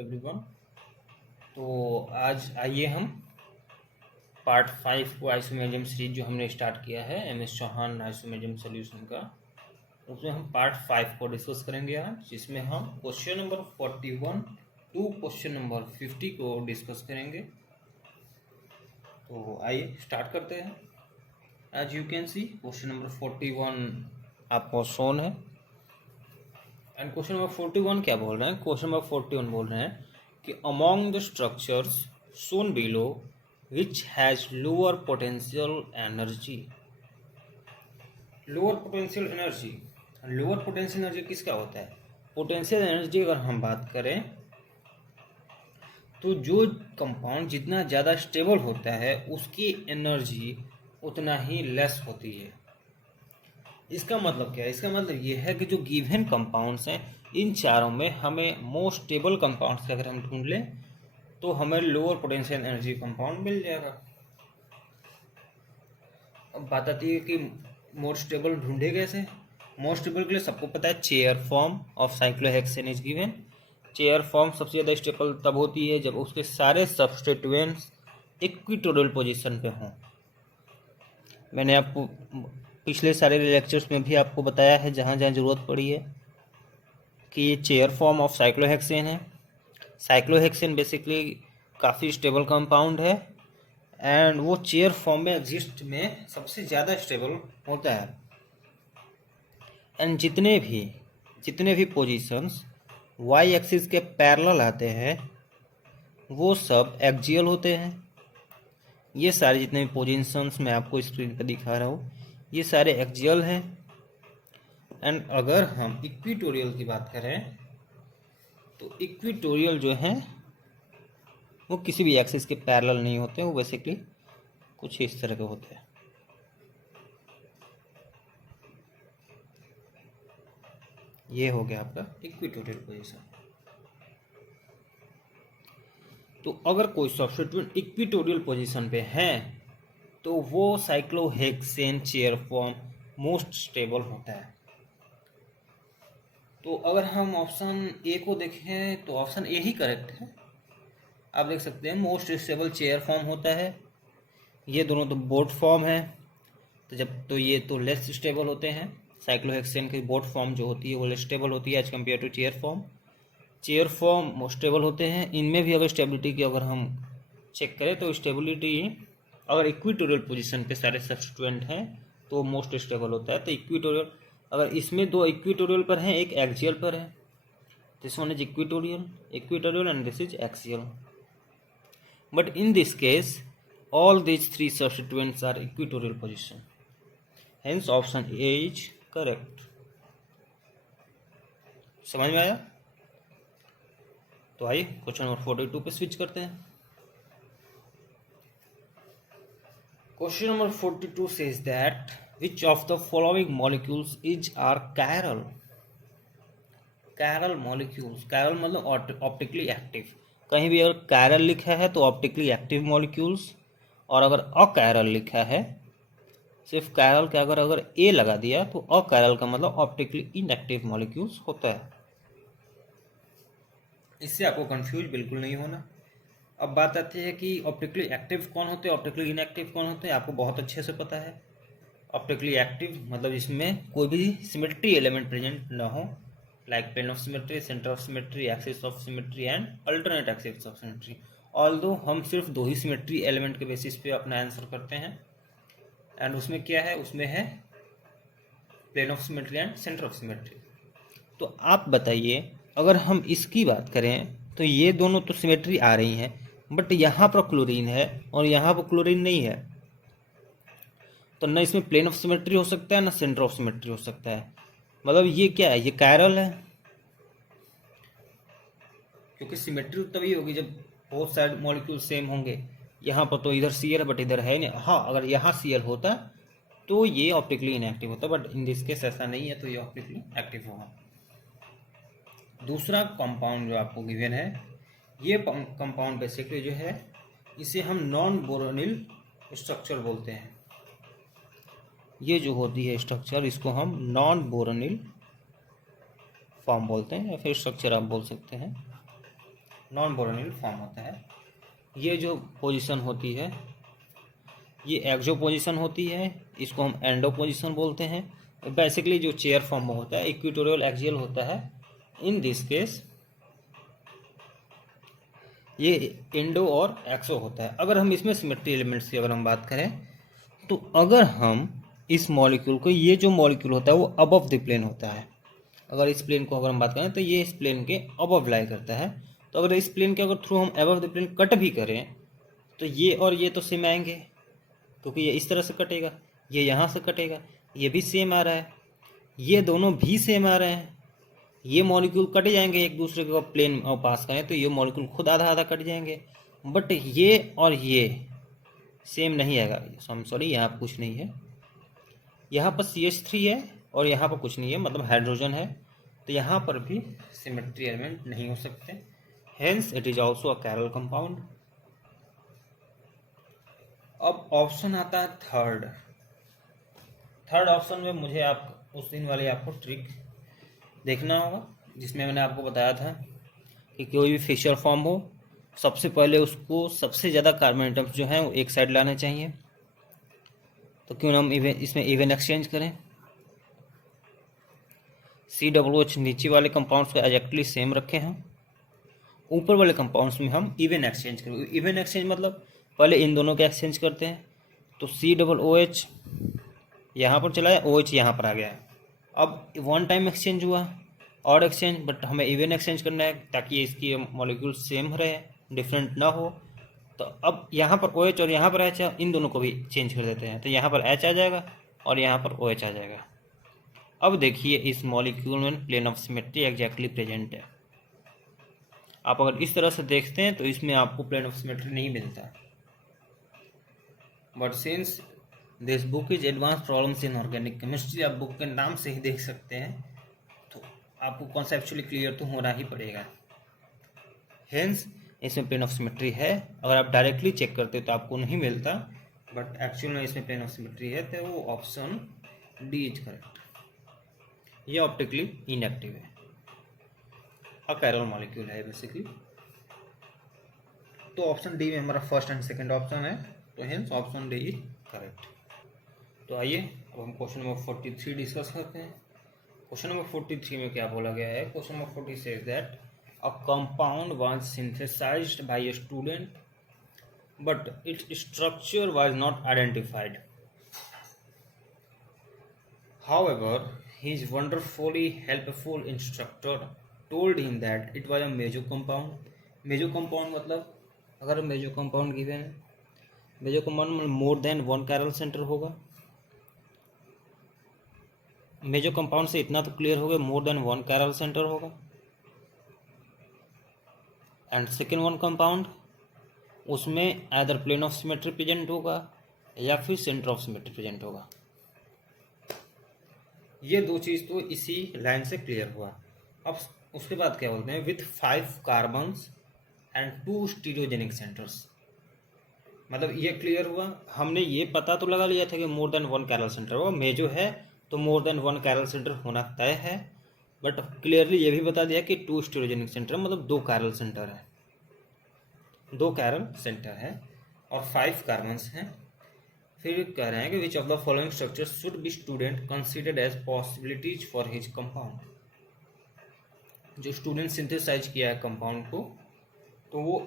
Everyone. तो आज आइए हम पार्ट 5 को आइसोमेरिज्म सीरीज जो हमने स्टार्ट किया है MS चौहान आइसोमेरिज्म सॉल्यूशन का, उसमें हम पार्ट 5 को डिस्कस करेंगे आज, जिसमें हम question number 41 to question number 50 को डिस्कस करेंगे। तो आइए स्टार्ट करते हैं। As you can see question number 41 आपको शोन है एंड क्वेश्चन नंबर 41 क्या बोल रहे हैं? क्वेश्चन नंबर 41 बोल रहे हैं कि among the structures shown below which has lower potential energy. Lower potential energy, lower potential energy किसका होता है? पोटेंशियल एनर्जी अगर हम बात करें तो जो कंपाउंड जितना ज़्यादा स्टेबल होता है उसकी एनर्जी उतना ही लेस होती है। इसका मतलब क्या है? इसका मतलब ये है कि जो गिवन कंपाउंड्स हैं इन चारों में हमें मोस्ट स्टेबल कंपाउंड्स का अगर हम ढूंढ लें तो हमें लोअर पोटेंशियल एनर्जी कंपाउंड मिल जाएगा। अब बात आती है कि मोस्ट स्टेबल ढूंढे कैसे? मोस्ट स्टेबल के लिए सबको पता है chair form of cyclohexane is given. Chair form सबसे ज़्यादा स्टेबल तब होती है जब उसके सारे सब्स्टिट्यूएंट्स इक्विटोरियल पोजीशन पे हों। मैंने आपको पिछले सारे लेक्चर्स में भी आपको बताया है जहाँ जहाँ ज़रूरत पड़ी है कि ये चेयर फॉर्म ऑफ साइक्लोहेक्सेन है। साइक्लोहेक्सेन बेसिकली काफ़ी स्टेबल कंपाउंड है एंड वो चेयर फॉर्म में एग्जिस्ट में सबसे ज़्यादा स्टेबल होता है। एंड जितने भी पोजीशंस वाई एक्सिस के पैरेलल आते हैं वो सब एक्सियल होते हैं। ये सारे जितने भी पोजीशंस मैं आपको स्क्रीन पर दिखा रहा हूँ ये सारे एक्सियल हैं। एंड अगर हम इक्विटोरियल की बात करें तो इक्विटोरियल जो हैं वो किसी भी एक्सिस के पैरेलल नहीं होते, वो बेसिकली कुछ इस तरह के होते हैं। ये हो गया आपका इक्विटोरियल पोजीशन। तो अगर कोई सब्स्टिट्यूएंट इक्विटोरियल पोजीशन पे है तो वो cyclohexane chair form most stable होता है। तो अगर हम ऑप्शन ए को देखें तो ऑप्शन ए ही करेक्ट है। आप देख सकते हैं मोस्ट स्टेबल चेयर फॉर्म होता है। ये दोनों तो बोट फॉर्म है तो ये तो लेस स्टेबल होते हैं। साइक्लोहेक्सेन की बोट फॉर्म जो होती है वो लेस स्टेबल होती है as compare to chair form. Chair form most stable होते हैं। इनमें भी अगर स्टेबिलिटी की अगर हम चेक करें तो स्टेबिलिटी अगर इक्विटोरियल पोजीशन पे सारे सब्स्टिट्यूएंट हैं तो मोस्ट स्टेबल होता है। तो इक्विटोरियल अगर इसमें दो इक्विटोरियल पर हैं एक एक्सियल पर है, this one is equatorial and this is axial. But in this case all these three substituents are equatorial position, hence option A is correct। समझ में आया? तो आइए क्वेश्चन नंबर 42 पे स्विच करते हैं। Question number 42 says that which of the following molecules is are chiral molecules। chiral मतलब optically active. कहीं भी अगर chiral लिखा है तो ऑप्टिकली एक्टिव मॉलिक्यूल्स, और अगर अकायरल लिखा है सिर्फ कायरल के अगर ए लगा दिया तो अकायरल का मतलब ऑप्टिकली इनएक्टिव मॉलिक्यूल्स होता है। इससे आपको कंफ्यूज बिल्कुल नहीं होना। अब बात आती है कि ऑप्टिकली एक्टिव कौन होते हैं, ऑप्टिकली इनएक्टिव कौन होते हैं। आपको बहुत अच्छे से पता है ऑप्टिकली एक्टिव मतलब इसमें कोई भी सिमेट्री एलिमेंट प्रेजेंट ना हो, like plane of symmetry, centre of symmetry, axis of symmetry and alternate axis of symmetry. Although हम सिर्फ दो ही सिमेट्री एलिमेंट के बेसिस पे अपना आंसर करते हैं एंड उसमें क्या है, उसमें है plane of symmetry and centre of symmetry. तो आप बताइए अगर हम इसकी बात करें तो ये दोनों तो सिमेट्री आ रही हैं बट यहाँ पर क्लोरीन है और यहाँ पर क्लोरीन नहीं है, तो न इसमें प्लेन ऑफ सिमेट्री हो सकता है ना सेंटर ऑफ सिमेट्री हो सकता है। मतलब ये क्या है, ये कायरल है, क्योंकि सिमेट्री तभी होगी जब बोथ साइड मॉलिक्यूल सेम होंगे। यहाँ पर तो इधर सीएल बट इधर है नहीं। हाँ, अगर यहाँ सीएल होता तो ये ऑप्टिकली इनएक्टिव होता, बट इन दिस केस ऐसा नहीं है तो ये ऑप्टिकली एक्टिव होगा। दूसरा कंपाउंड जो आपको गिवन है ये कंपाउंड बेसिकली जो है इसे हम नॉन बोरोनिल स्ट्रक्चर बोलते हैं। ये जो होती है स्ट्रक्चर इसको हम नॉन बोरोनिल फॉर्म बोलते हैं या फिर स्ट्रक्चर आप बोल सकते हैं। नॉन बोरोनिल फॉर्म होता है। ये जो पोजीशन होती है ये एक्सो पोजीशन होती है, इसको हम एंडो पोजीशन बोलते हैं। बेसिकली जो चेयर फॉर्म में होता है इक्वेटोरियल एक्सियल होता है। इन दिस केस ये इंडो और एक्सो होता है। अगर हम इसमें सिमेट्री एलिमेंट्स की अगर हम बात करें तो अगर हम इस मॉलिक्यूल को, ये जो मॉलिक्यूल होता है वो अबव द प्लेन होता है। अगर इस प्लेन को अगर हम बात करें तो ये इस प्लेन के अबव लाई करता है। तो अगर इस प्लेन के अगर थ्रू हम अबव द प्लेन कट भी करें तो ये और ये तो सेम आएंगे, क्योंकि ये इस तरह से कटेगा, ये यहाँ से कटेगा, ये भी सेम आ रहा है, ये दोनों भी सेम आ रहे हैं। ये मॉलिक्यूल कट जाएंगे एक दूसरे को प्लेन पास करें तो ये मॉलिक्यूल खुद आधा आधा कट जाएंगे। बट ये और ये सेम नहीं आएगा। सॉरी, यहाँ पर कुछ नहीं है, यहाँ पर CH3 है और यहाँ पर कुछ नहीं है, मतलब हाइड्रोजन है, तो यहाँ पर भी सिमेट्री एलिमेंट नहीं हो सकते। Hence it is also a chiral compound. अब ऑप्शन आता है थर्ड ऑप्शन में मुझे आप उस दिन वाली आपको ट्रिक देखना होगा जिसमें मैंने आपको बताया था कि कोई भी फिशर फॉर्म हो, सबसे पहले उसको सबसे ज़्यादा कार्बन एटम्स जो हैं वो एक साइड लाने चाहिए। तो क्यों ना हम इसमें इवन एक्सचेंज करें। COOH नीचे वाले कंपाउंड्स को एग्जैक्टली सेम रखे हैं, ऊपर वाले कंपाउंड्स में हम इवन एक्सचेंज करें। इवन एक्सचेंज मतलब पहले इन दोनों के एक्सचेंज करते हैं। तो COOH यहाँ पर चला है, OH यहाँ पर आ गया है। अब वन टाइम एक्सचेंज हुआ, ऑड एक्सचेंज, बट हमें इवन एक्सचेंज करना है ताकि इसकी मॉलिक्यूल सेम रहे, डिफरेंट ना हो। तो अब यहाँ पर OH और यहाँ पर H, इन दोनों को भी चेंज कर देते हैं। तो यहाँ पर H आ जाएगा और यहाँ पर OH आ जाएगा। अब देखिए इस मॉलिक्यूल में plane of symmetry exactly present है। आप अगर इस तरह से देखते हैं तो इसमें आपको प्लेन ऑफ सिमेट्री नहीं मिलता। But since this book is advance problems in organic chemistry, आप बुक के नाम से ही देख सकते हैं, तो आपको कॉन्सेप्चुअली क्लियर तो होना ही पड़ेगा। हेंस इसमें प्लेन ऑफ सिमेट्री है। अगर आप डायरेक्टली चेक करते हो तो आपको नहीं मिलता, बट एक्चुअल में इसमें प्लेन ऑफ सिमेट्री है, तो वो ऑप्शन डी इज करेक्ट। ये ऑप्टिकली इनएक्टिव है, अकैरल मॉलिक्यूल है बेसिकली। तो ऑप्शन डी में हमारा फर्स्ट एंड सेकंड ऑप्शन है, तो hence option D is correct. तो आइए अब हम क्वेश्चन नंबर 43 डिस्कस करते हैं। क्वेश्चन नंबर 43 में क्या बोला गया है? Question number 40 says that a compound was synthesised by a student but its structure was not identified. However, his wonderfully helpful instructor told him that it was a major compound. Major compound मतलब अगर major compound given है, major compound में more than one chiral center होगा। Major compound से इतना तो clear हो गया, more than one chiral centre होगा। एंड सेकेंड वन कंपाउंड, उसमें either plane of symmetry present होगा या फिर सेंटर ऑफ सिमेट्री प्रेजेंट होगा। ये दो चीज़ तो इसी लाइन से क्लियर हुआ। अब उसके बाद क्या बोलते हैं? With 5 carbons and 2 stereogenic centres. मतलब ये क्लियर हुआ, हमने ये पता तो लगा लिया था कि मोर देन वन chiral सेंटर होगा, मेजो है तो मोर देन वन chiral सेंटर होना तय है। बट क्लियरली ये भी बता दिया कि 2 स्टीरियोजेनिक सेंटर मतलब 2 chiral सेंटर है, 2 chiral सेंटर है और 5 कार्बन्स हैं। फिर कह रहे हैं कि which of the following structure should be student considered as possibilities for his compound. जो स्टूडेंट सिंथेसाइज किया है कंपाउंड को, तो वो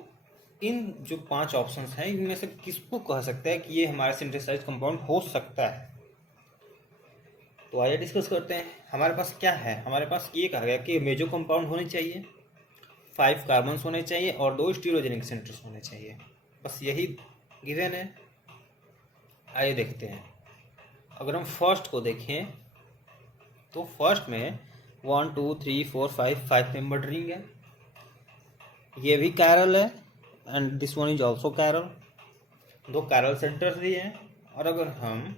इन जो 5 ऑप्शंस हैं इनमें से किसको कह सकता है कि ये हमारा सिंथेसाइज कंपाउंड हो सकता है। तो आइए डिस्कस करते हैं। हमारे पास क्या है? हमारे पास ये कहा गया कि मेजो कंपाउंड होने चाहिए, 5 कार्बन्स होने चाहिए और 2 स्टीरियोजेनिक सेंटर्स होने चाहिए, बस यही गिवन है। आइए देखते हैं। अगर हम फर्स्ट को देखें तो फर्स्ट में 1 2 3 4 5 मेंबर्ड रिंग है, ये भी chiral है and this one is also chiral, 2 chiral centres भी हैं। और अगर हम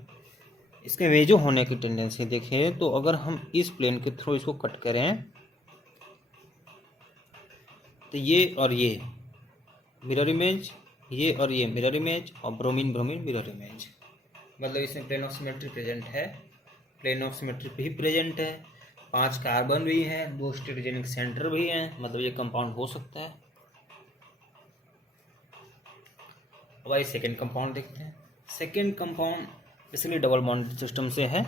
इसके मेजो होने की टेंडेंसी देखें तो अगर हम इस प्लेन के थ्रू इसको कट करें तो ये और ये मिरर इमेज, ये और ये मिरर इमेज और ब्रोमीन ब्रोमीन मिरर इमेज, मतलब इसमें प्लेन ऑफ सिमेट्री प्रेजेंट है, प्लेन ऑफ सिमेट्री भी प्रेजेंट है, 5 कार्बन भी हैं, 2 स्टीरियोजेनिक सेंटर भी हैं, मतलब ये कंपाउंड हो सकता है। अब आइए सेकेंड कंपाउंड देखते हैं। Second compound basically double bonded system से है।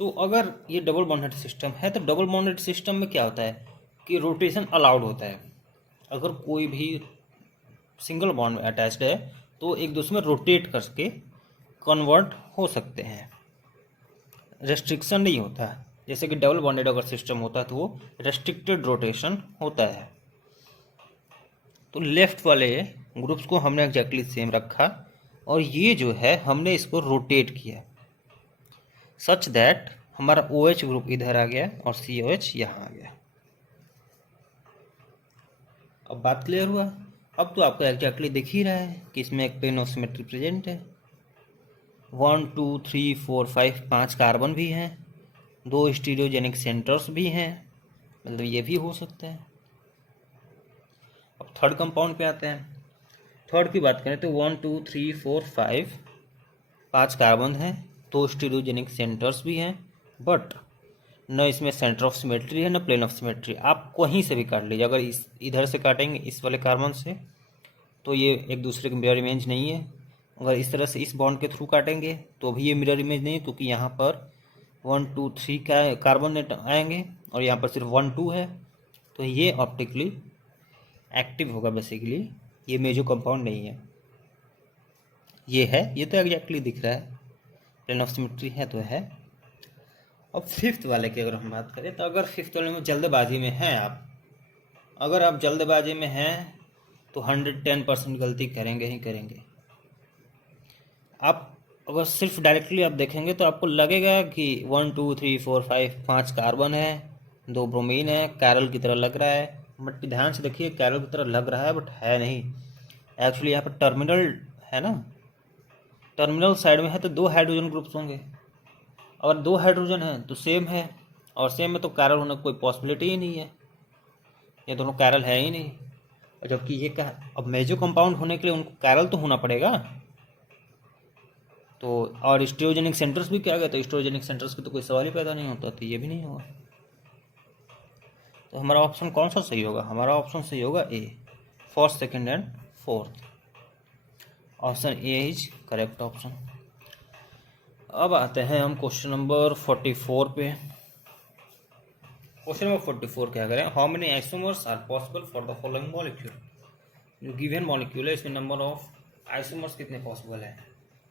तो अगर ये डबल बॉन्डेड सिस्टम है तो डबल बॉन्डेड सिस्टम में क्या होता है कि रोटेशन अलाउड होता है। अगर कोई भी सिंगल बॉन्ड अटैच्ड है तो एक दूसरे में रोटेट करके कन्वर्ट हो सकते हैं, रेस्ट्रिक्शन नहीं होता है। जैसे कि डबल बॉन्डेड अगर सिस्टम होता है तो वो रेस्ट्रिक्टेड रोटेशन होता है। तो लेफ्ट वाले ग्रुप्स को हमने एग्जैक्टली सेम रखा और ये जो है हमने इसको रोटेट किया सच दैट हमारा OH ग्रुप इधर आ गया और COH यहाँ आ गया। अब बात क्लियर हुआ। अब तो आपको एग्जैक्टली दिख ही रहा है कि इसमें एक प्लेन ऑफ सिमेट्री प्रेजेंट है। 1 2 3 4 5 5 कार्बन भी हैं, 2 स्टीरियोजेनिक सेंटर्स भी हैं, मतलब ये भी हो सकता है। अब थर्ड कंपाउंड पे आते हैं। थर्ड की बात करें तो 1 2 3 4 5 5 कार्बन हैं, 2 स्टीरियोजेनिक सेंटर्स भी हैं, बट न इसमें सेंटर ऑफ सिमेट्री है न प्लेन ऑफ सिमेट्री। आप कहीं से भी काट लीजिए, अगर इस इधर से काटेंगे इस वाले कार्बन से तो ये एक दूसरे के मिरर इमेज नहीं है। अगर इस तरह से इस बॉन्ड के थ्रू काटेंगे तो भी ये मिरर इमेज नहीं है, क्योंकि यहाँ पर 1 2 3 का कार्बन आएंगे और यहाँ पर सिर्फ 1 2 है, तो ये ऑप्टिकली एक्टिव होगा। बेसिकली ये मेजो कंपाउंड नहीं है, ये है, ये तो एग्जैक्टली दिख रहा है, प्लेन ऑफ सिमेट्री है तो है। अब फिफ्थ वाले की अगर हम बात करें तो अगर फिफ्थ वाले में जल्दबाजी में हैं आप, अगर आप जल्दबाजी में हैं तो 110% गलती करेंगे ही करेंगे। आप अगर सिर्फ डायरेक्टली आप देखेंगे तो आपको लगेगा कि 1 2 3 4 5 5 कार्बन है, 2 ब्रोमीन है, कैरल की तरह लग रहा है। बट ध्यान से देखिए, कैरल की तरह लग रहा है बट है नहीं। एक्चुअली यहाँ पर टर्मिनल है ना, टर्मिनल साइड में है तो 2 हाइड्रोजन ग्रुप्स होंगे। अगर 2 हाइड्रोजन है तो सेम है, और सेम में तो कैरल होने की कोई पॉसिबिलिटी ही नहीं है, ये दोनों कैरल है ही नहीं। और जबकि ये क्या, अब मेजो कंपाउंड होने के लिए उनको कैरल तो होना पड़ेगा। तो और स्टीरियोजेनिक सेंटर्स भी क्या गए, तो स्टीरियोजेनिक सेंटर्स की तो कोई सवाल ही पैदा नहीं होता, तो ये भी नहीं होगा। तो हमारा ऑप्शन कौन सा सही होगा? हमारा ऑप्शन सही होगा A, first second and fourth. Option A is correct option. अब आते हैं हम क्वेश्चन नंबर 44 पे। क्वेश्चन नंबर 44 क्या करें, how many isomers are possible for the following molecule. जो गिवन मॉलिक्यूल है इसमें नंबर ऑफ आइसोमर्स कितने पॉसिबल है।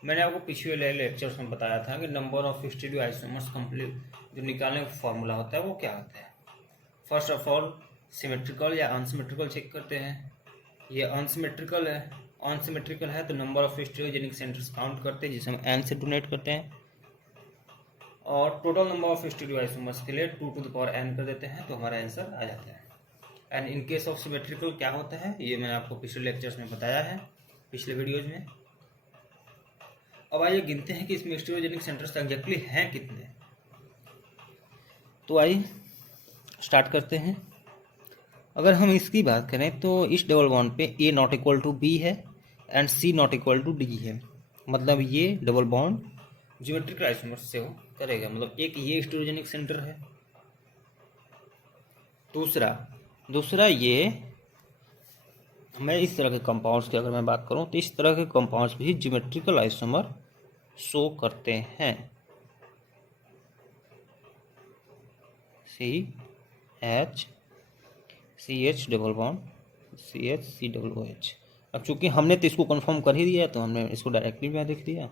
मैंने आपको पिछले लेक्चर्स में बताया था कि number of stereo isomers complete जो निकालने का फॉर्मूला होता है वो क्या होता है। फर्स्ट ऑफ ऑल सिमेट्रिकल या अनसिमेट्रिकल चेक करते हैं। ये अनसिमेट्रिकल है, अनसिमेट्रिकल है तो number of stereogenic centres count करते हैं जिसे हम n से डोनेट करते हैं, और total number of stereo isomers के लिए 2 to the power n कर देते हैं, तो हमारा आंसर आ जाता है। And in case of symmetrical क्या होता है ये मैंने आपको पिछले लेक्चर्स में बताया है, पिछले वीडियोज में। अब आइए गिनते हैं कि इसमें स्टीरियोजेनिक सेंटर्स एग्जैक्टली हैं कितने। तो आइए स्टार्ट करते हैं। अगर हम इसकी बात करें तो इस डबल बॉन्ड पे A not equal to B है and C not equal to D है, मतलब ये डबल बॉन्ड ज्योमेट्रिक आइसोमर्स से हो करेगा। मतलब एक ये स्टीरियोजेनिक सेंटर है, दूसरा ये, मैं इस तरह के कंपाउंड्स की अगर मैं बात करूं तो इस तरह के कंपाउंड्स भी ज्योमेट्रिकल आइसोमर शो करते हैं। CH double bond CH C double OH। अब चूंकि हमने तो इसको कंफर्म कर ही दिया है तो हमने इसको डायरेक्टली भी लिख दिया,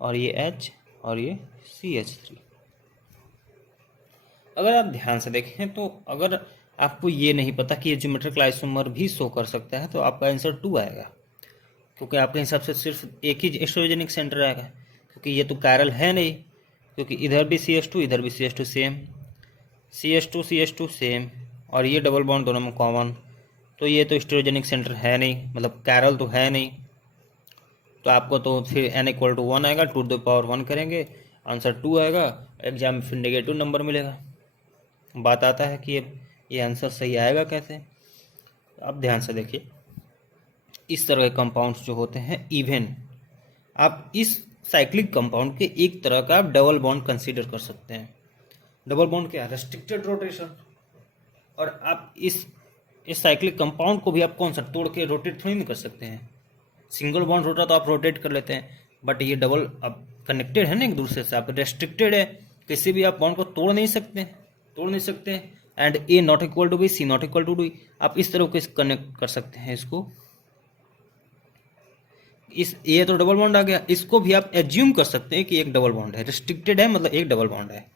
और ये H और ये CH3। अगर आप ध्यान से देखें तो अगर आपको ये नहीं पता कि ये ज्योमेट्रिकल आइसोमर भी शो कर सकता है तो आपका आंसर 2 आएगा, क्योंकि आपके हिसाब से सिर्फ एक ही स्टीरियोजेनिक सेंटर आएगा, क्योंकि ये तो कैरल है नहीं, क्योंकि इधर भी CH2 इधर भी CH2 सेम, CH2 सेम, और ये डबल बॉन्ड दोनों में कॉमन, तो ये तो स्टीरियोजेनिक सेंटर है नहीं, मतलब कैरल तो है नहीं। तो आपको तो फिर n इक्वल टू 1 आएगा, 2 to the power 1 करेंगे, आंसर 2 आएगा। एग्जाम में फिर नेगेटिव नंबर मिलेगा। बात आता है कि ये आंसर सही आएगा कैसे। आप ध्यान से देखिए, इस तरह के कंपाउंड्स जो होते हैं इवन, आप इस साइक्लिक कंपाउंड के एक तरह का आप डबल बॉन्ड कंसीडर कर सकते हैं। डबल बॉन्ड क्या, रेस्ट्रिक्टेड रोटेशन, और आप इस साइक्लिक कंपाउंड को भी आप कौन सा तोड़ के रोटेट थोड़ी नहीं कर सकते हैं, सिंगल बॉन्ड होता तो आप रोटेट कर लेते हैं, बट ये डबल अब कनेक्टेड है ना एक दूसरे से, आप रेस्ट्रिक्टेड है, किसी भी आप बॉन्ड को तोड़ नहीं सकते। And A not equal to B, C not equal to D, आप इस तरह के कनेक्ट कर सकते हैं इसको। इस ये तो डबल बॉन्ड आ गया, इसको भी आप एज्यूम कर सकते हैं कि एक डबल बॉन्ड है, रिस्ट्रिक्टेड है मतलब एक डबल बॉन्ड है।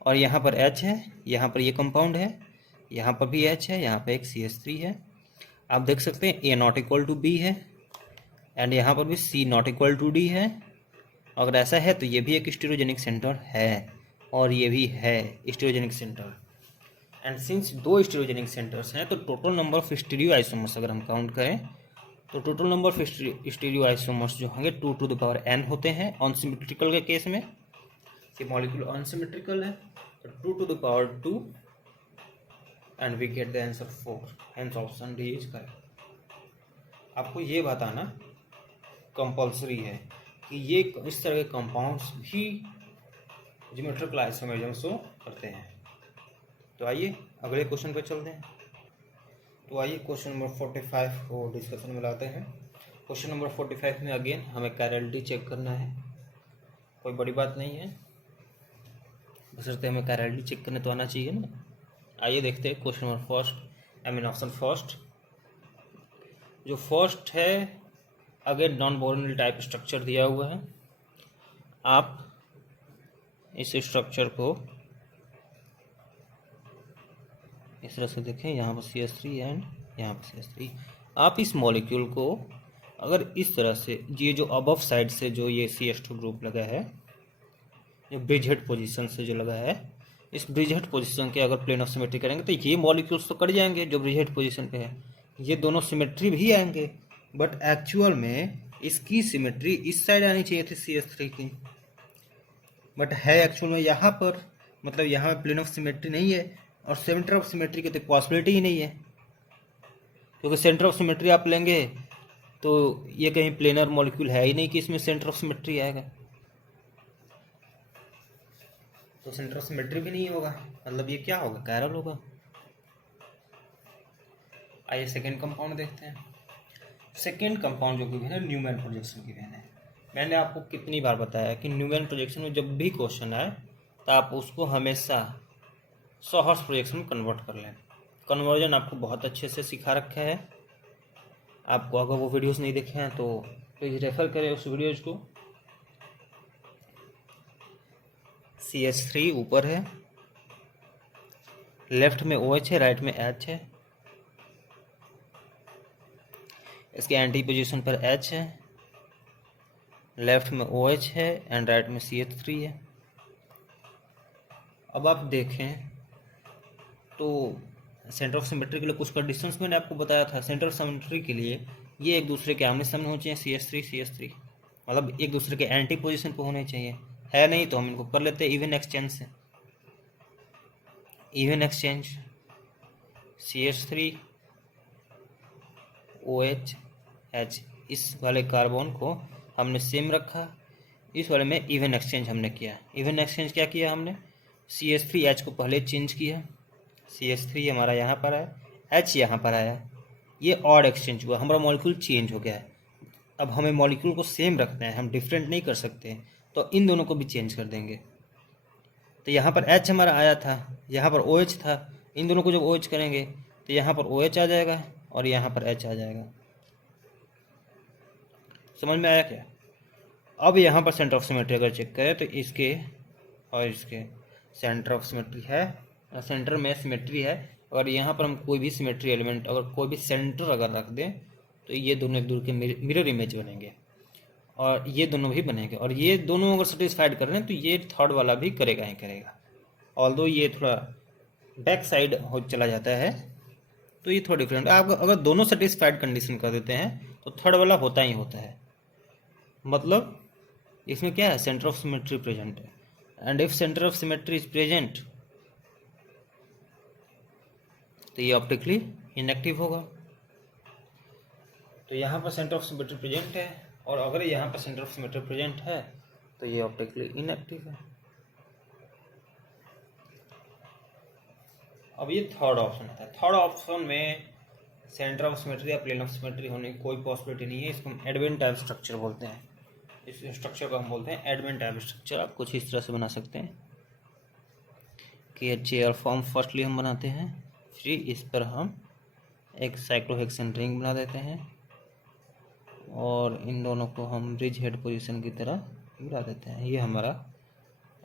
और यहाँ पर एच है, यहाँ पर ये कंपाउंड है, यहाँ पर भी एच है, यहाँ पर एक CH3 है। आप देख सकते हैं ए नॉट इक्वल टू बी है, एंड यहाँ पर भी सी नॉट इक्वल टू डी है। अगर ऐसा है तो ये भी एक स्टीरियोजेनिक सेंटर है, और ये भी है स्टीरियोजेनिक सेंटर। एंड सिंस दो स्टीरियोजेनिक सेंटर्स हैं, तो total number of stereo isomers अगर हम काउंट करें, तो total number of stereo isomers जो होंगे 2 टू द पावर n होते हैं। अनसिमेट्रिकल के केस में ये मॉलिक्यूल अनसिमेट्रिकल है, तो 2 to the power 2, and we get the answer 4, hence option D is correct. आपको ये बताना कंपल्सरी है कि ये इस तरह के कंपाउंड्स भी ज्योमेट्रिकल आइसोमरिज्म शो करते हैं। तो आइए अगले क्वेश्चन पर चलते हैं। तो आइए क्वेश्चन नंबर 45 को डिस्कशन में लाते हैं। क्वेश्चन नंबर 45 में अगेन हमें कैरेलिटी चेक करना है, कोई बड़ी बात नहीं है, बशर्ते हमें कैरेलिटी चेक करने तो आना चाहिए ना। आइए देखते हैं question number first, option first. जो फर्स्ट है अगेन नॉन बोरोनिल टाइप स्ट्रक्चर दिया हुआ है। आप इस स्ट्रक्चर को इस तरह से देखें, यहाँ पर CH3 एंड यहाँ पर CH3। आप इस मॉलिक्यूल को अगर इस तरह से, ये जो अबव साइड से जो ये CH2 ग्रुप लगा है, ये ब्रिज हेड पोजिशन से जो लगा है, इस ब्रिज हेड पोजिशन के अगर प्लेन ऑफ सिमेट्री करेंगे तो ये मॉलिक्यूल्स तो कट जाएंगे जो ब्रिज हेड पोजिशन पे है, ये दोनों सिमेट्री भी आएंगे, बट एक्चुअल में इसकी सिमेट्री इस साइड आनी चाहिए थी CH3 की, बट है एक्चुअल में यहाँ पर, मतलब यहाँ प्लेन ऑफ सिमेट्री नहीं है, और सेंटर ऑफ सिमेट्री की तो पॉसिबिलिटी ही नहीं है, क्योंकि सेंटर ऑफ सिमेट्री आप लेंगे तो ये कहीं प्लेनर मॉलिक्यूल है ही नहीं कि इसमें सेंटर ऑफ सिमेट्री आएगा, तो सेंटर ऑफ सिमेट्री भी नहीं होगा, मतलब ये क्या होगा, कैरल होगा। आइए सेकेंड कंपाउंड देखते हैं। सेकेंड कंपाउंड जो गिवन है न्यूमैन प्रोजेक्शन गिवन है। मैंने आपको कितनी बार बताया कि न्यूमैन प्रोजेक्शन में जब भी क्वेश्चन आए तो आप उसको हमेशा सॉहर्स प्रोजेक्शन में कन्वर्ट कर लें। कन्वर्जन आपको बहुत अच्छे से सिखा रखा है, आपको अगर वो वीडियोस नहीं देखे हैं तो प्लीज़ रेफर करें उस वीडियोज को। CH3 ऊपर है, लेफ्ट में OH है, राइट में H है, इसके एंटी पोजीशन पर H है, लेफ्ट में OH है एंड राइट में CH3 है। अब आप देखें तो सेंटर ऑफ सिमेट्री के लिए कुछ कंडीशंस मैंने आपको बताया था। सेंटर ऑफ सिमेट्री के लिए ये एक दूसरे के आमने सामने होने चाहिए, CH3 मतलब एक दूसरे के एंटी पोजीशन पे होने चाहिए, है नहीं तो हम इनको कर लेते हैं इवन एक्सचेंज से। Even exchange CH3 OH H, इस वाले कार्बन को हमने सेम रखा, इस वाले में इवन एक्सचेंज हमने किया। इवन एक्सचेंज क्या किया हमने, CH3H को पहले चेंज किया, CH3 हमारा यहाँ पर आया, H यहाँ पर आया, ये ऑड एक्सचेंज हुआ, हमारा मॉलिक्यूल चेंज हो गया है। अब हमें मॉलिक्यूल को सेम रखना है, हम डिफरेंट नहीं कर सकते, तो इन दोनों को भी चेंज कर देंगे। तो यहाँ पर H हमारा आया था, यहाँ पर OH था, इन दोनों को जब OH करेंगे तो यहाँ पर OH आ जाएगा और यहाँ पर H आ जाएगा। समझ में आया क्या? अब यहाँ पर सेंटर ऑफ सिमेट्री अगर चेक करें तो इसके और इसके सेंटर ऑफ सिमेट्री है, सेंटर में सिमेट्री है। अगर यहाँ पर हम कोई भी सिमेट्री एलिमेंट, अगर कोई भी सेंटर अगर रख दें तो ये दोनों एक दूसरे के मिरर इमेज बनेंगे और ये दोनों भी बनेंगे, और ये दोनों अगर सेटिस्फाइड कर रहे हैं तो ये थर्ड वाला भी करेगा ही करेगा। ऑल्दो ये थोड़ा बैक साइड हो चला जाता है तो ये थोड़ा डिफरेंट। आप अगर दोनों सेटिस्फाइड कंडीशन कर देते हैं तो थर्ड वाला होता ही होता है। मतलब इसमें क्या है, सेंटर ऑफ सिमेट्री प्रेजेंट है, and if centre of symmetry is present तो ये ऑप्टिकली इनएक्टिव होगा। तो यहाँ पर सेंटर ऑफ सिमेट्री प्रेजेंट है, और अगर यहाँ पर सेंटर ऑफ सिमेट्री प्रेजेंट है तो ये ऑप्टिकली इनएक्टिव है। अब ये थर्ड ऑप्शन है। थर्ड ऑप्शन में सेंटर ऑफ सिमेट्री या प्लेन ऑफ सिमेट्री होने की कोई पॉसिबिलिटी नहीं है। इसको हम एडवेंट टाइप स्ट्रक्चर बोलते हैं। इस स्ट्रक्चर को हम बोलते हैं एडवेंट टाइप स्ट्रक्चर। आप कुछ इस तरह से बना सकते हैं कि चेयर फॉर्म फर्स्टली हम बनाते हैं, फिर इस पर हम एक साइक्लोहेक्सेन रिंग बना देते हैं और इन दोनों को हम ब्रिज हेड पोजीशन की तरह मिला देते हैं। ये हमारा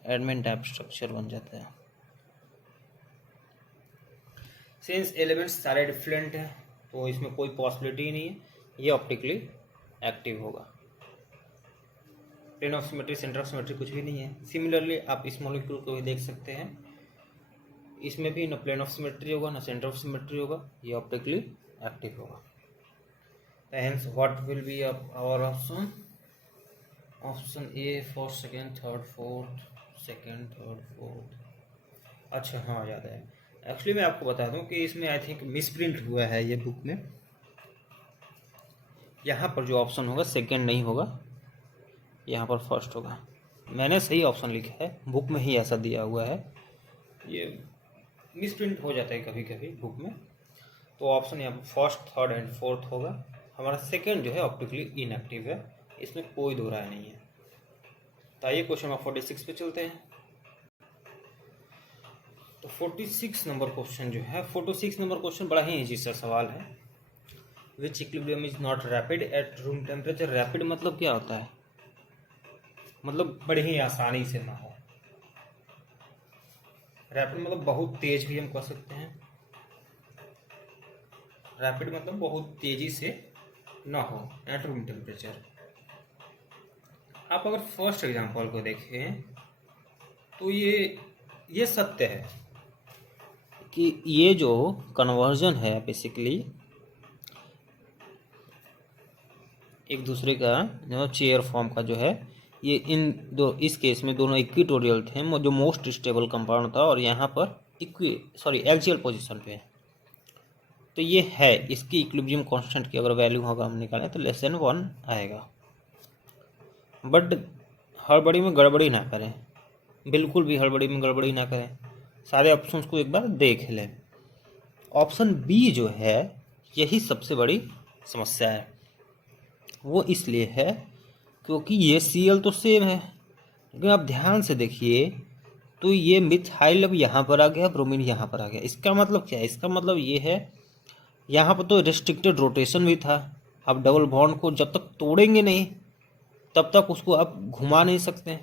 एडवेंट टाइप स्ट्रक्चर बन जाता है। सिंस एलिमेंट्स सारे डिफरेंट हैं तो इसमें कोई पॉसिबिलिटी ही नहीं है, ये ऑप्टिकली एक्टिव होगा। Plane of symmetry, centre of symmetry कुछ भी नहीं है। सिमिलरली आप इस मॉलिक्यूल को भी देख सकते हैं, इसमें भी ना प्लेन ऑफ सिमेट्री होगा ना सेंटर ऑफ सिमेट्री होगा, ये ऑप्टिकली एक्टिव होगा। Hence what will be our option? Option A first, second, third, fourth, second, third, fourth. अच्छा हाँ, याद है। एक्चुअली मैं आपको बता दूं कि इसमें आई थिंक मिसप्रिंट हुआ है ये बुक में। यहाँ पर जो ऑप्शन होगा सेकेंड नहीं होगा, यहाँ पर फर्स्ट होगा। मैंने सही ऑप्शन लिखा है, बुक में ही ऐसा दिया हुआ है। ये मिसप्रिंट हो जाता है कभी कभी बुक में। तो ऑप्शन यहाँ पर फर्स्ट, थर्ड एंड फोर्थ होगा। हमारा सेकेंड जो है ऑप्टिकली इनएक्टिव है, इसमें कोई दो राय नहीं है। तो आइए क्वेश्चन नंबर 46 पे चलते हैं। तो 46 नंबर क्वेश्चन जो है, 46 नंबर क्वेश्चन बड़ा ही इजी सा सवाल है। Which equilibrium is not rapid at room temperature. Rapid मतलब क्या होता है? मतलब बड़ी ही आसानी से ना हो। रैपिड मतलब बहुत तेज भी हम कह सकते हैं। रैपिड मतलब बहुत तेजी से ना हो एट रूम टेम्परेचर। आप अगर फर्स्ट एग्जांपल को देखें तो ये सत्य है कि ये जो कन्वर्जन है बेसिकली एक दूसरे का जो चेयर फॉर्म का जो है, ये इन दो, इस केस में दोनों इक्विटोरियल थे, जो मोस्ट स्टेबल कंपाउंड था, और यहाँ पर एक्सियल पोजीशन पे है। तो ये है, इसकी इक्विलिब्रियम कांस्टेंट की अगर वैल्यू होगा हम निकालें तो लेस देन 1 आएगा। बट हड़बड़ी में गड़बड़ी ना करें, बिल्कुल भी हड़बड़ी में गड़बड़ी ना करें। सारे ऑप्शंस को एक बार देख लें। ऑप्शन बी जो है यही सबसे बड़ी समस्या है। वो इसलिए है क्योंकि ये Cl तो सेम है, लेकिन आप ध्यान से देखिए तो ये मिथाइल अब यहाँ पर आ गया, ब्रोमीन यहाँ पर आ गया। इसका मतलब क्या है? इसका मतलब ये है यहाँ पर तो रिस्ट्रिक्टेड रोटेशन भी था। आप डबल बॉन्ड को जब तक तोड़ेंगे नहीं तब तक उसको आप घुमा नहीं सकते,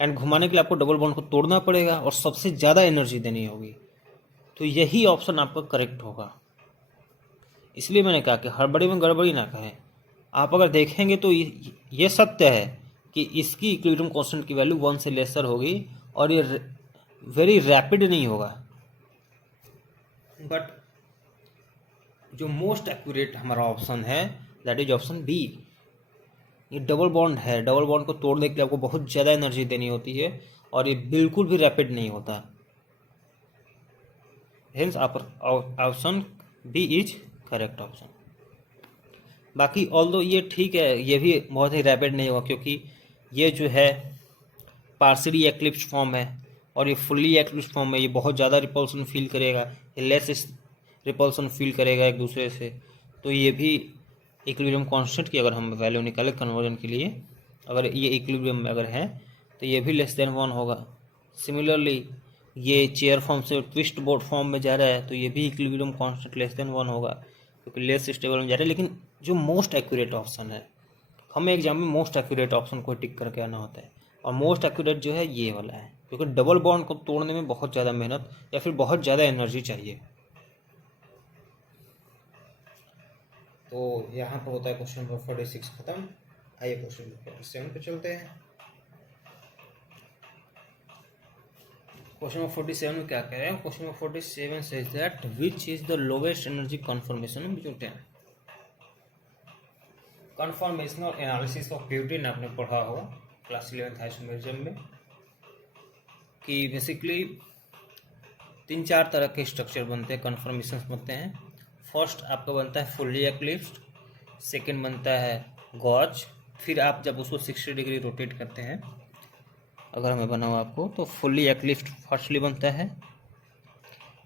एंड घुमाने के लिए आपको डबल बॉन्ड को तोड़ना पड़ेगा और सबसे ज़्यादा एनर्जी देनी होगी। तो यही ऑप्शन आपका करेक्ट होगा। इसलिए मैंने कहा कि हड़बड़ी में गड़बड़ी ना कहें। आप अगर देखेंगे तो ये सत्य है कि इसकी इक्विलिब्रियम कांस्टेंट की वैल्यू 1 से लेसर होगी और ये वेरी रैपिड नहीं होगा। बट जो मोस्ट एक्यूरेट हमारा ऑप्शन है दैट इज ऑप्शन बी। ये डबल बॉन्ड है, डबल बॉन्ड को तोड़ने के लिए आपको बहुत ज़्यादा एनर्जी देनी होती है और ये बिल्कुल भी रैपिड नहीं होता। Hence option B is correct option. बाकी ऑल्दो ये ठीक है, ये भी बहुत ही रैपिड नहीं होगा क्योंकि ये जो है पार्शियली एक्लिप्स फॉर्म है और ये फुल्ली एक्लिप्स फॉर्म है। ये बहुत ज़्यादा रिपल्सन फील करेगा, ये लेस रिपल्सन फील करेगा एक दूसरे से। तो ये भी इक्विलिब्रियम कांस्टेंट की अगर हम वैल्यू निकालें कन्वर्जन के लिए, अगर ये इक्विलिब्रियम में अगर है तो ये भी लेस देन 1 होगा। सिमिलरली ये चेयर फॉर्म से ट्विस्ट बोर्ड फॉर्म में जा रहा है तो ये भी इक्विलिब्रियम कांस्टेंट लेस देन 1 होगा क्योंकि लेस स्टेबल में जा रहा है। लेकिन जो मोस्ट एक्यूरेट ऑप्शन है, हमें एग्जाम में मोस्ट एक्यूरेट ऑप्शन को टिक करके आना होता है, और मोस्ट एक्यूरेट जो है ये वाला है क्योंकि डबल बॉन्ड को तोड़ने में बहुत ज़्यादा मेहनत या फिर बहुत ज़्यादा एनर्जी चाहिए। तो यहाँ पर होता है क्वेश्चन नंबर 46 खत्म। आइए क्वेश्चन नंबर 47 पे चलते हैं। क्वेश्चन नंबर 47 में क्या कह रहे हैं? Question number 47 says that which is the lowest energy conformation butane. Conformational analysis of butane आपने पढ़ा होगा क्लास 11th आइसोमेरिज्म में कि बेसिकली 3-4 तरह के स्ट्रक्चर बनते हैं, कन्फर्मेशन बनते हैं। फर्स्ट आपका बनता है फुल्ली एक्लिप्स्ड, सेकेंड बनता है गॉज, फिर आप जब उसको 60 डिग्री रोटेट करते हैं, अगर हमें बना हुआ आपको, तो फुल्ली एक्लिप्स्ड फर्स्टली बनता है,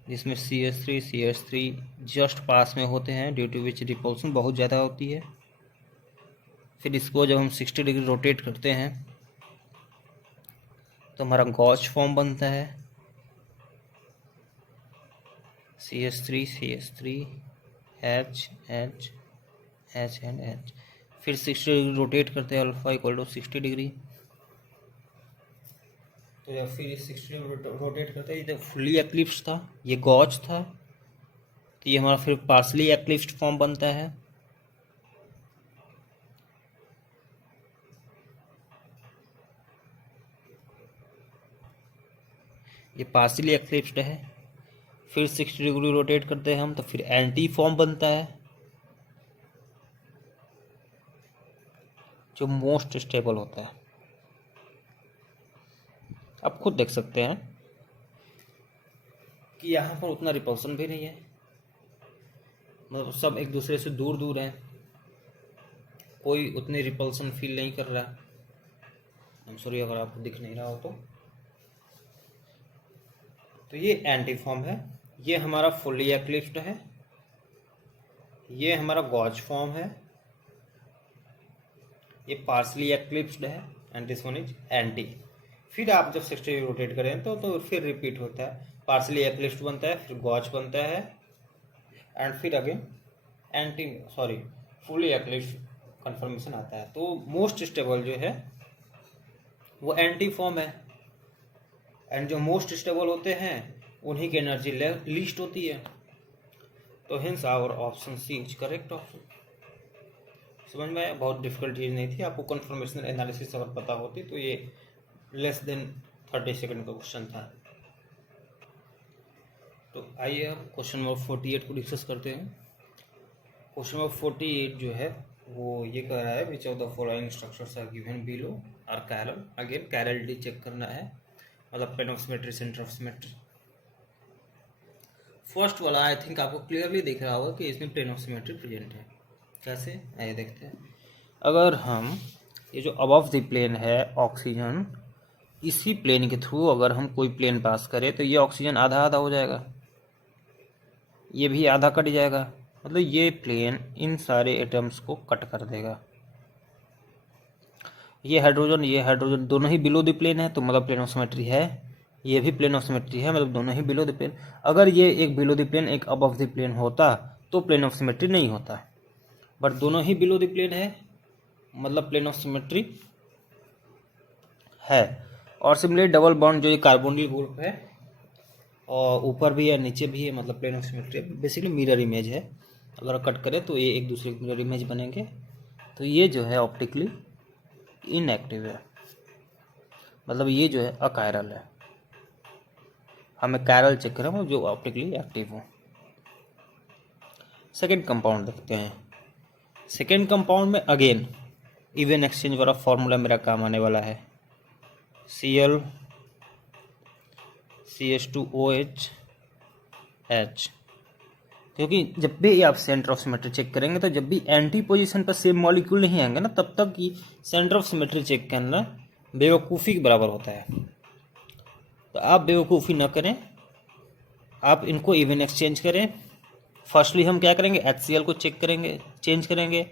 जिसमें CH3 जस्ट पास में होते हैं, ड्यू टू विच रिपल्सन बहुत ज़्यादा होती है। फिर इसको जब हम 60 डिग्री रोटेट करते हैं तो हमारा गॉच फॉर्म बनता है, CH3 H एंड H। फिर 60 डिग्री रोटेट करते हैं, अल्फा इक्वल टू 60 डिग्री। तो जब फिर 60 डिग्री रोटेट करते हैं, ये फुल्ली एक्लिप्स था, ये गॉच था, तो ये हमारा फिर पार्सली एक्लिप्स्ड फॉर्म बनता है। ये पार्सली एक्लिप्स्ड है। फिर 60 डिग्री रोटेट करते हैं हम, तो फिर एंटी फॉर्म बनता है, जो मोस्ट स्टेबल होता है। आप खुद देख सकते हैं कि यहाँ पर उतना रिपल्सन भी नहीं है, मतलब सब एक दूसरे से दूर दूर हैं, कोई उतनी रिपल्सन फील नहीं कर रहा। आई एम सॉरी अगर आपको दिख नहीं रहा हो तो ये एंटी फॉर्म है, ये हमारा फुल्ली एक्लिप्स्ड है, ये हमारा गॉच फॉर्म है, ये पार्सली एक्लिप्स्ड है, and this one is anti. फिर आप जब 60 रोटेट करें तो फिर रिपीट होता है, पार्सली एक्लिप्स्ड बनता है, फिर गॉच बनता है, एंड फिर अगेन फुली एक्लिप्स्ड कन्फर्मेशन आता है। तो मोस्ट स्टेबल जो है वो एंटी फॉर्म है, एंड जो मोस्ट स्टेबल होते हैं उन्हीं की एनर्जी लीस्ट होती है। तो hence our option C is correct option. समझ में आया? बहुत डिफिकल्ट चीज़ नहीं थी। आपको कन्फर्मेशन एनालिसिस अगर पता होती तो ये लेस देन 30 सेकंड का क्वेश्चन था। तो आइए अब क्वेश्चन नंबर 48 को डिस्कस करते हैं। क्वेश्चन नंबर 48 जो है वो ये कह रहा है, which of the following structures are given below are chiral. Again chirality check करना है, मतलब plane of symmetry, centre of symmetry. First वाला आई थिंक आपको क्लियरली दिख रहा होगा कि इसमें प्लेन ऑफ सिमेट्री प्रेजेंट है। कैसे, आइए देखते हैं। अगर हम ये जो अबव द प्लेन है ऑक्सीजन, इसी प्लेन के थ्रू अगर हम कोई प्लेन पास करें तो ये ऑक्सीजन आधा आधा हो जाएगा, ये भी आधा कट जाएगा, मतलब ये प्लेन इन सारे एटम्स को कट कर देगा। ये हाइड्रोजन दोनों ही बिलो द प्लेन है, तो मतलब प्लेन ऑफ सिमेट्री है। ये भी प्लेन ऑफ सिमेट्री है, मतलब दोनों ही बिलो द प्लेन। अगर ये एक बिलो द प्लेन एक अबव द प्लेन होता तो प्लेन ऑफ सिमेट्री नहीं होता, बट दोनों ही बिलो द प्लेन है, मतलब प्लेन ऑफ सिमेट्री है। और सिमिलरली डबल बॉन्ड जो ये कार्बोनिल ग्रुप है और ऊपर भी है नीचे भी है, मतलब plane of symmetry basically mirror image है। अगर कट करें तो ये एक दूसरे के मिरर इमेज बनेंगे। तो ये जो है ऑप्टिकली इनएक्टिव है, मतलब ये जो है अकायरल है। हमें कायरल चेक करें जो ऑप्टिकली एक्टिव हो। सेकेंड कंपाउंड देखते हैं। सेकेंड कंपाउंड में अगेन इवन एक्सचेंज वाला फॉर्मूला मेरा काम आने वाला है, Cl CH2OH H। क्योंकि जब भी आप सेंटर ऑफ सिमेट्री चेक करेंगे तो जब भी एंटी पोजीशन पर सेम मॉलिक्यूल नहीं आएंगे ना, तब तक कि सेंटर ऑफ सिमेट्री चेक करना बेवकूफ़ी के बराबर होता है। तो आप बेवकूफ़ी ना करें, आप इनको इवन एक्सचेंज करें। फर्स्टली हम क्या करेंगे, HCl को चेक करेंगे, चेंज करेंगे,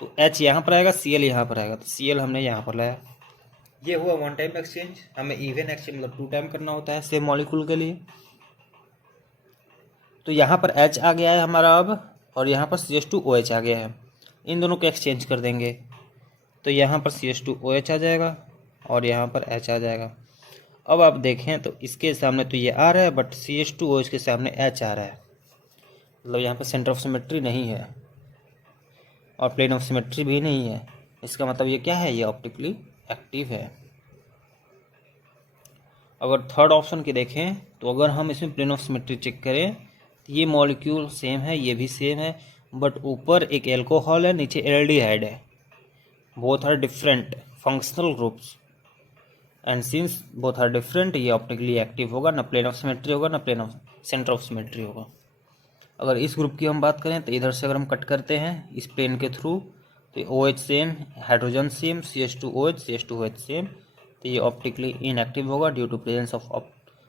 तो H यहाँ पर आएगा, Cl यहाँ पर आएगा, तो Cl हमने यहाँ पर लाया। ये हुआ वन टाइम एक्सचेंज। हमें इवन एक्सचेंज मतलब 2 टाइम करना होता है सेम मॉलिक्यूल के लिए। तो यहाँ पर H आ गया है हमारा अब, और यहाँ पर CH2OH आ गया है। इन दोनों को एक्सचेंज कर देंगे तो यहाँ पर CH2OH आ जाएगा और यहाँ पर H आ जाएगा। अब आप देखें तो इसके सामने तो ये आ रहा है, बट CH2OH के सामने H आ रहा है, मतलब यहाँ पर सेंटर ऑफ सिमेट्री नहीं है और प्लेन ऑफ सिमेट्री भी नहीं है। इसका मतलब ये क्या है, ये ऑप्टिकली एक्टिव है। अगर थर्ड ऑप्शन की देखें तो अगर हम इसमें प्लेन ऑफ सिमेट्री चेक करें तो ये मॉलिक्यूल सेम है, ये भी सेम है, बट ऊपर एक एल्कोहल है, नीचे एल्डिहाइड है। Both are different functional groups, and since both are different ये ऑप्टिकली एक्टिव होगा, ना प्लेन ऑफ सिमेट्री होगा ना plane of centre of symmetry होगा। अगर इस ग्रुप की हम बात करें तो इधर से अगर हम कट करते हैं इस प्लेन के थ्रू तो OH same, hydrogen same, CH2OH same, तो ये ऑप्टिकली इनएक्टिव होगा due to presence of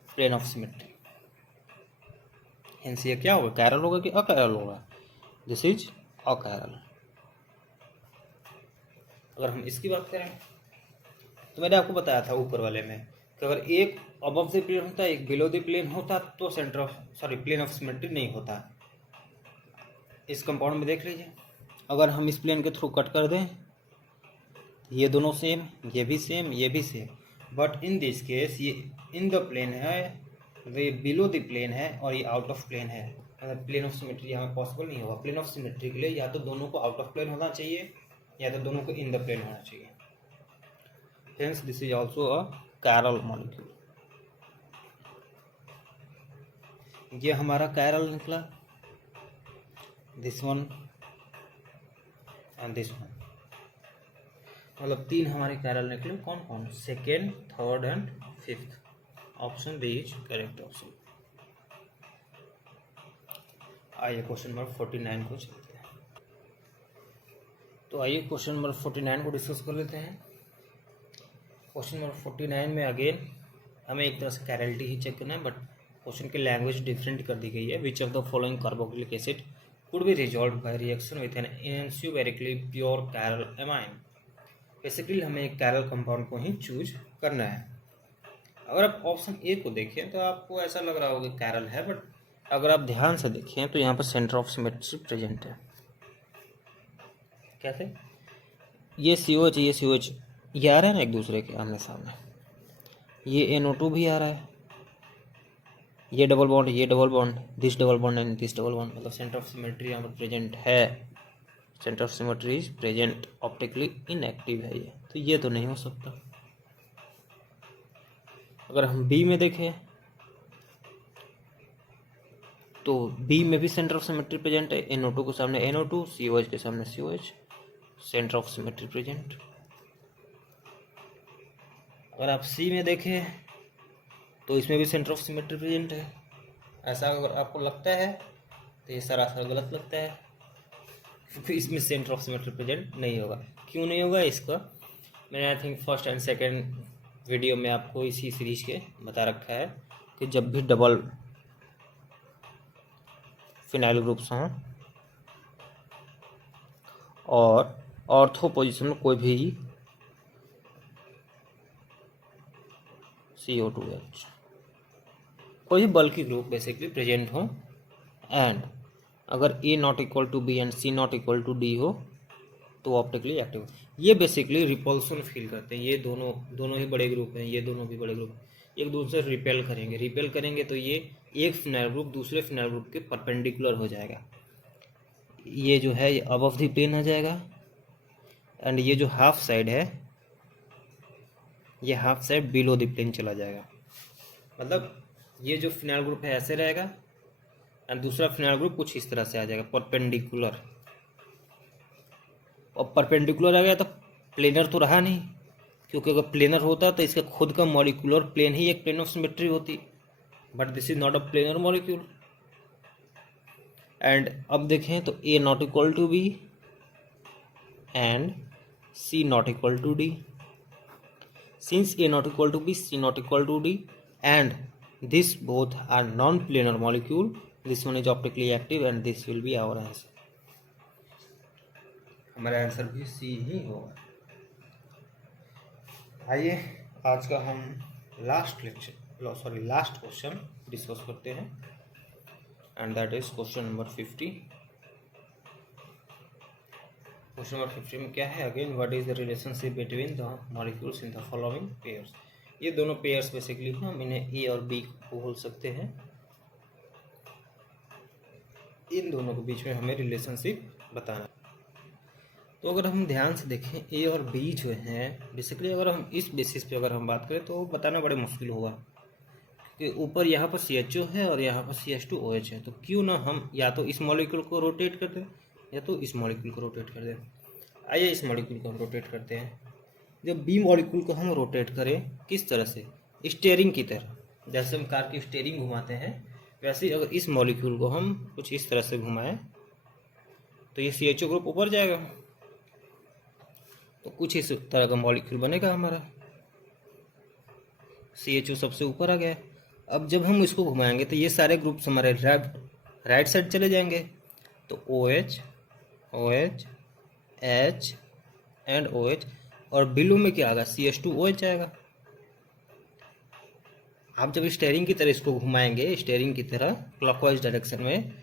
plane of symmetry. Hence ये क्या होगा, कैरल होगा कि अकैरल होगा? This is achiral. अगर हम इसकी बात करें तो मैंने आपको बताया था ऊपर वाले में कि अगर एक अबव द प्लेन होता एक बिलो द प्लेन होता तो centre of plane of symmetry नहीं होता। इस कंपाउंड में देख लीजिए, अगर हम इस प्लेन के थ्रू कट कर दें, ये दोनों सेम, ये भी सेम, ये भी same, but in this case ये इन द प्लेन है, ये बिलो द प्लेन है और ये आउट ऑफ प्लेन है। प्लेन ऑफ सिमेट्री यहाँ पॉसिबल नहीं होगा। प्लेन ऑफ सिमेट्री के लिए या तो दोनों को आउट ऑफ प्लेन होना चाहिए या तो दोनों को इन द प्लेन होना चाहिए। Hence this is also a chiral molecule. ये हमारा कैरल निकला, this one and this one, मतलब 3 हमारे कैरल निकले। कौन कौन? Second, third and fifth. Option B is correct option. आइए क्वेश्चन नंबर 49 को चलते हैं। तो आइए क्वेश्चन नंबर 49 को डिस्कस कर लेते हैं। क्वेश्चन नंबर 49 में अगेन हमें एक तरह से कैरलिटी ही चेक करना है, बट क्वेश्चन की लैंग्वेज डिफरेंट कर दी गई है। Which of the following carboxylic acid could be resolved by reaction with an enantiomerically pure chiral amine. Basically हमें एक कैरल कंपाउंड को ही चूज करना है। अगर आप ऑप्शन ए को देखें तो आपको ऐसा लग रहा होगा कैरल है, बट अगर आप ध्यान से देखें तो यहाँ पर सेंटर ऑफ सिमेट्री प्रेजेंट है। कैसे? ये COH ये COH ये आ रहा है ना एक दूसरे के आमने सामने, ये NO2 भी आ रहा है, ये double bond, this double bond and this double bond, मतलब सेंटर ऑफ सिमेट्री यहाँ पर प्रेजेंट है। Centre of symmetry is present, optically inactive है ये, तो ये तो नहीं हो सकता। अगर हम बी में देखें तो बी में भी सेंटर ऑफ सिमेट्री प्रेजेंट है। NO2 के सामने NO2, COH के सामने COH, centre of symmetry present. अगर आप सी में देखें तो इसमें भी सेंटर ऑफ सिमेट्री प्रेजेंट है। ऐसा अगर आपको लगता है तो ये सरासर गलत लगता है, क्योंकि इसमें सेंटर ऑफ सिमेट्री प्रेजेंट नहीं होगा। क्यों नहीं होगा इसका मैंने I think first and second video में आपको इसी सीरीज के बता रखा है कि जब भी डबल फिनाइल ग्रुप्स हों और ऑर्थो पोजीशन में कोई भी CO2H कोई भी बल्कि ग्रुप बेसिकली प्रेजेंट हो, एंड अगर A not equal to B and C not equal to D हो तो ऑप्टिकली एक्टिव। ये बेसिकली रिपल्सन फील करते हैं। ये दोनों ही बड़े ग्रुप हैं, ये दोनों भी बड़े ग्रुप एक दूसरे से रिपेल करेंगे तो ये एक फिनाइल ग्रुप दूसरे फिनाइल ग्रुप के परपेंडिकुलर हो जाएगा। ये जो है ये अबव द प्लेन आ जाएगा, एंड ये जो हाफ साइड है ये half side below the plane चला जाएगा। मतलब ये जो फिनाइल ग्रुप है ऐसे रहेगा एंड दूसरा फिनाइल ग्रुप कुछ इस तरह से आ जाएगा परपेंडिकुलर। और परपेंडिकुलर आ गया तो प्लेनर तो रहा नहीं, क्योंकि अगर प्लेनर होता तो इसका खुद का मॉलिक्यूलर प्लेन ही एक प्लेन ऑफ सिमेट्री होती, but this is not a planar molecule. And अब देखें तो A not equal to B and C not equal to D। Since A not equal to B, C not equal to D, and this both are non-planar molecule, this one is optically active, and this will be our answer. हमारा answer भी C ही होगा। आइए आज का हम last question discuss करते हैं, and that is question number 50। Question number 50 में क्या है? Again what is the relationship between the molecules in the following pairs. ये दोनों पेयर्स बेसिकली हम इन्हें A और B को बोल सकते हैं। इन दोनों के बीच में हमें रिलेशनशिप बताना। तो अगर हम ध्यान से देखें A और B जो हैं बेसिकली अगर हम इस बेसिस पे अगर हम बात करें तो बताना बड़े मुश्किल होगा, क्योंकि ऊपर यहाँ पर CHO है और यहाँ पर CH2OH है। तो क्यों ना हम या तो इस मॉलिक्यूल को रोटेट कर दें या तो इस मॉलिक्यूल को रोटेट कर दें। आइए इस मॉलिक्यूल को हम रोटेट करते हैं। जब B मॉलिक्यूल को हम रोटेट करें किस तरह से? स्टीयरिंग की तरह, जैसे हम कार की स्टीयरिंग घुमाते हैं वैसे ही अगर इस मॉलिक्यूल को हम कुछ इस तरह से घुमाएं तो ये CHO ग्रुप ऊपर जाएगा, तो कुछ इस तरह का मॉलिक्यूल बनेगा हमारा। CHO सबसे ऊपर आ गया। अब जब हम इसको घुमाएंगे तो ये सारे ग्रुप्स हमारे राइट साइड चले जाएंगे तो OH OH H and OH, और बिलो में क्या आएगा CH2OH आएगा। आप जब स्टेयरिंग की तरह इसको घुमाएंगे, स्टेयरिंग की तरह क्लॉकवाइज डायरेक्शन में,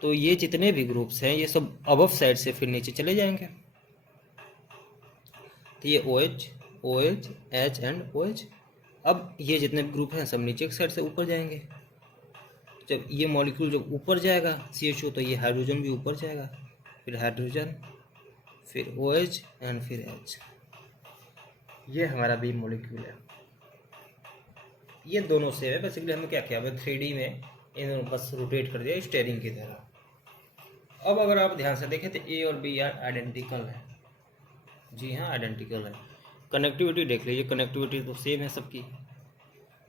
तो ये जितने भी ग्रुप्स हैं ये सब अबव साइड से फिर नीचे चले जाएंगे। तो ये OH OH H and OH, अब ये जितने भी ग्रुप हैं सब नीचे की साइड से ऊपर जाएंगे। जब ये मॉलिक्यूल जब ऊपर जाएगा CHO, तो ये हाइड्रोजन भी ऊपर जाएगा, फिर हाइड्रोजन, फिर OH एंड फिर H। ये हमारा बी मॉलिक्यूल है। ये दोनों सेम है, बेसिकली हमने क्या किया, हमें 3D में इन्होंने बस रोटेट कर दिया स्टेयरिंग की तरह। अब अगर आप ध्यान से देखें तो ए और बी यार आइडेंटिकल है। जी हाँ, आइडेंटिकल है। कनेक्टिविटी देख लीजिए, कनेक्टिविटी तो सेम है सबकी,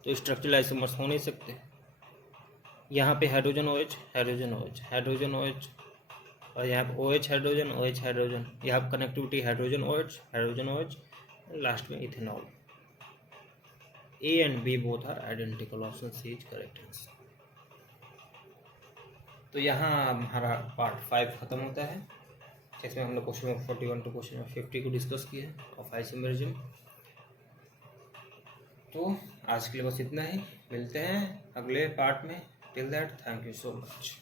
तो स्ट्रक्चरल आइसोमर्स हो नहीं सकते। यहाँ पे hydrogen OH hydrogen OH hydrogen OH, और यहाँ पे OH हाइड्रोजन OH हाइड्रोजन, यहाँ connectivity hydrogen OH hydrogen OH, last में ethanol. A and B both are identical, option C is correct answer। तो यहाँ हमारा पार्ट 5 खत्म होता है, इसमें हमने question number 41 to question number 50 को डिस्कस किया ऑफ आइसोमेरिज्म। तो आज के लिए बस इतना ही, मिलते हैं अगले पार्ट में। Till that thank you so much.